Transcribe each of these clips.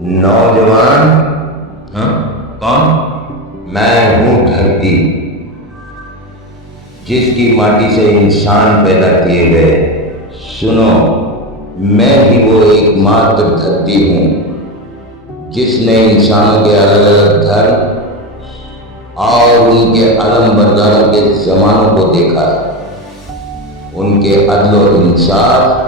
नौजवान, हाँ? कौन? मैं हूं धरती, जिसकी माटी से इंसान पैदा किए गए। सुनो, मैं ही वो एकमात्र धरती हूं जिसने इंसानों के अलग अलग धर्म और उनके अलम बरदारों के जमानों को देखा है, उनके अदल और इंसाफ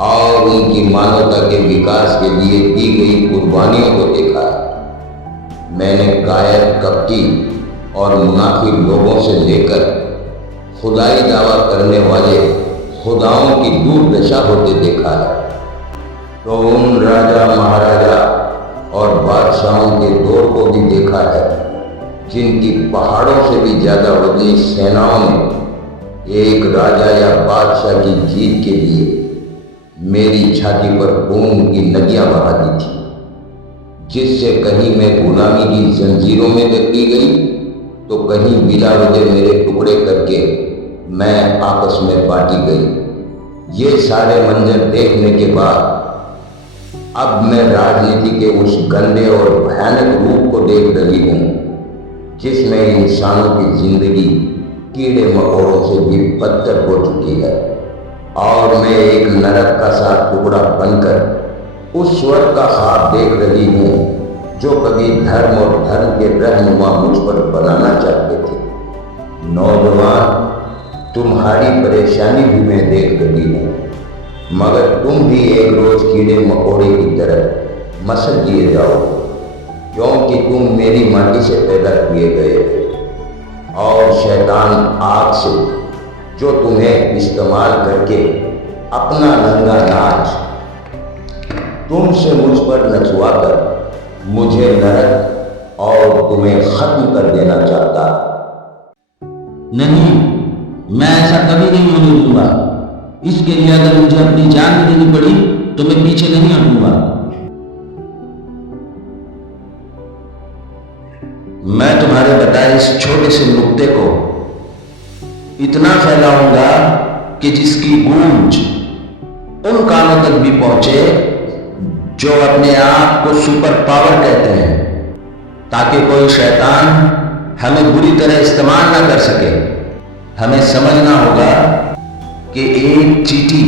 और उनकी मानवता के विकास के लिए दी गई कुर्बानियों को देखा है। मैंने कायर, कपटी और मुनाफिक लोगों से लेकर खुदाई दावा करने वाले खुदाओं की दुर्दशा होते देखा है। तो उन राजा, महाराजा और बादशाहों के दौर को भी देखा है, जिनकी पहाड़ों से भी ज्यादा वजनी सेनाओं ने एक राजा या बादशाह की जीत के लिए मेरी छाती पर खून की नदियां बहा दी थी, जिससे कहीं मैं गुलामी की जंजीरों में दबी गई तो कहीं बिला वजह मेरे टुकड़े करके मैं आपस में बांटी गई। ये सारे मंजर देखने के बाद अब मैं राजनीति के उस गंदे और भयानक रूप को देख रही हूं, जिसमें इंसानों की जिंदगी कीड़े मकोड़ों से भी बदतर हो चुकी है। और मैं एक नरक का सा टुकड़ा बनकर उस स्वर्ग का ख्वाब देख रही हूं, जो कभी धर्म और धर्म के रहनुमा मुझ पर बनाना चाहते थे। नौजवान, तुम्हारी परेशानी भी मैं देख रही हूं, मगर तुम भी एक रोज कीड़े मकोड़े की तरह मसल दिए जाओ, क्योंकि तुम मेरी माटी से पैदा किए गए हो और शैतान आग से, जो तुम्हें इस्तेमाल करके अपना नंगा नाच तुमसे मुझ पर नचवाकर मुझे नरक और तुम्हें खत्म कर देना चाहता। नहीं, मैं ऐसा कभी नहीं होने दूंगा। इसके लिए अगर मुझे अपनी जान भी देनी पड़ी तो मैं पीछे नहीं हटूंगा। मैं तुम्हारे बताए इस छोटे से नुक्ते को इतना फैलाऊंगा कि जिसकी गूंज उन कानों तक भी पहुंचे जो अपने आप को सुपर पावर कहते हैं, ताकि कोई शैतान हमें बुरी तरह इस्तेमाल ना कर सके। हमें समझना होगा कि एक चींटी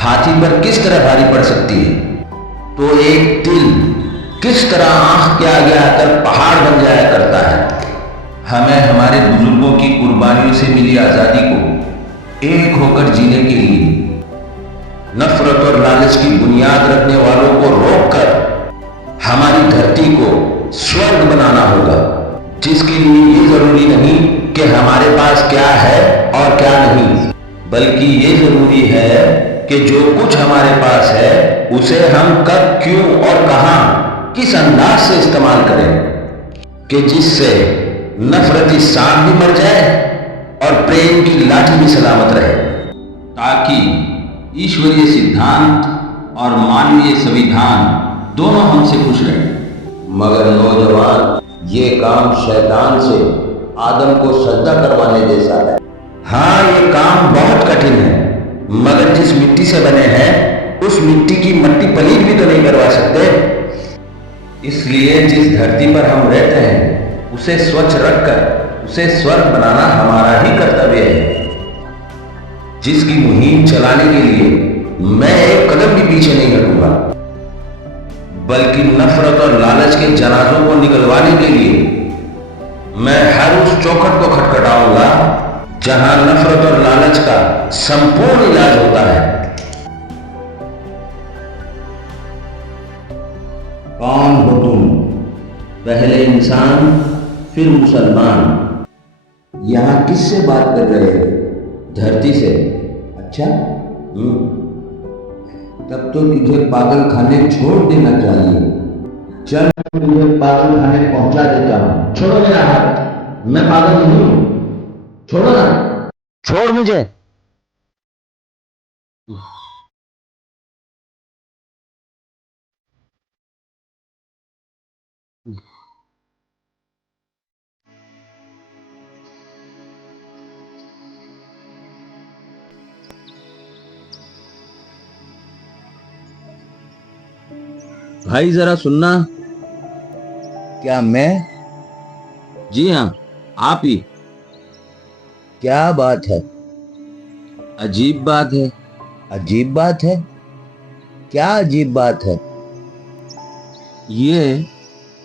हाथी पर किस तरह भारी पड़ सकती है, तो एक तिल किस तरह आंख के आगे आकर पहाड़ बन जाया करता है। हमें हमारे बुजुर्गों की कुर्बानियों से मिली आजादी को एक होकर जीने के लिए नफरत और लालच की बुनियाद रखने वालों को रोककर हमारी धरती को स्वर्ग बनाना होगा, जिसके लिए ये जरूरी नहीं कि हमारे पास क्या है और क्या नहीं, बल्कि ये जरूरी है कि जो कुछ हमारे पास है उसे हम कब, क्यों और कहां, किस अंदाज से इस्तेमाल करें कि जिससे नफरती सांप भी मर जाए और प्रेम की लाठी भी सलामत रहे, ताकि ईश्वरीय सिद्धांत और मानवीय संविधान दोनों हमसे खुश रहे। मगर नौजवान, ये काम शैतान से आदम को सजदा करवाने जैसा है। हाँ, ये काम बहुत कठिन है, मगर जिस मिट्टी से बने हैं उस मिट्टी की मट्टी पलीत भी तो नहीं करवा सकते। इसलिए जिस धरती पर हम रहते हैं उसे स्वच्छ रखकर उसे स्वर्ग बनाना हमारा ही कर्तव्य है, जिसकी मुहिम चलाने के लिए मैं एक कदम भी पीछे नहीं हटूंगा, बल्कि नफरत और लालच के जनाजों को निकलवाने के लिए मैं हर उस चौखट को खटखटाऊंगा जहां नफरत और लालच का संपूर्ण इलाज होता है। कौन हो तुम? पहले इंसान फिर मुसलमान। यहां किससे बात कर रहे हो? धरती से। अच्छा, तब तो तुझे पागल खाने छोड़ देना चाहिए। चल, तुझे पागल खाने पहुंचा देता हूं। छोड़ो मेरा हाथ, मैं पागल नहीं हूं। छोड़ो ना, छोड़ मुझे। भाई जरा सुनना। क्या मैं? जी हाँ, आप ही। क्या बात है? अजीब बात है। अजीब बात है? क्या अजीब बात है? ये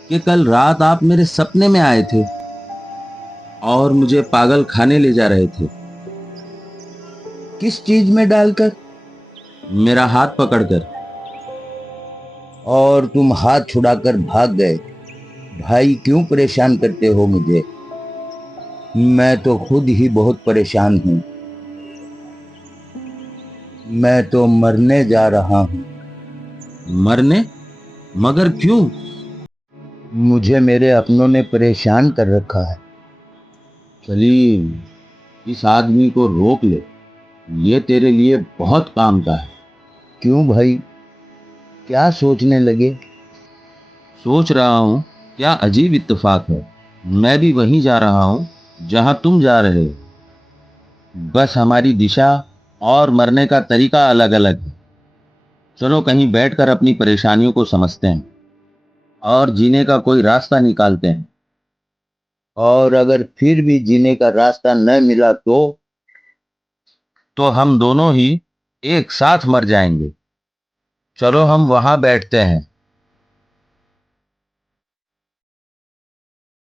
कि कल रात आप मेरे सपने में आए थे और मुझे पागल खाने ले जा रहे थे। किस चीज में डालकर? मेरा हाथ पकड़कर। और तुम हाथ छुड़ाकर भाग गए। भाई क्यों परेशान करते हो मुझे? मैं तो खुद ही बहुत परेशान हूँ। मैं तो मरने जा रहा हूँ। मरने? मगर क्यों? मुझे मेरे अपनों ने परेशान कर रखा है। सलीम, इस आदमी को रोक ले। ये तेरे लिए बहुत काम का है। क्यों भाई? क्या सोचने लगे? सोच रहा हूं, क्या अजीब इत्तेफाक है। मैं भी वहीं जा रहा हूं जहां तुम जा रहे हो। बस हमारी दिशा और मरने का तरीका अलग अलग है। चलो कहीं बैठकर अपनी परेशानियों को समझते हैं और जीने का कोई रास्ता निकालते हैं। और अगर फिर भी जीने का रास्ता न मिला तो हम दोनों ही एक साथ मर जाएंगे। चलो हम वहां बैठते हैं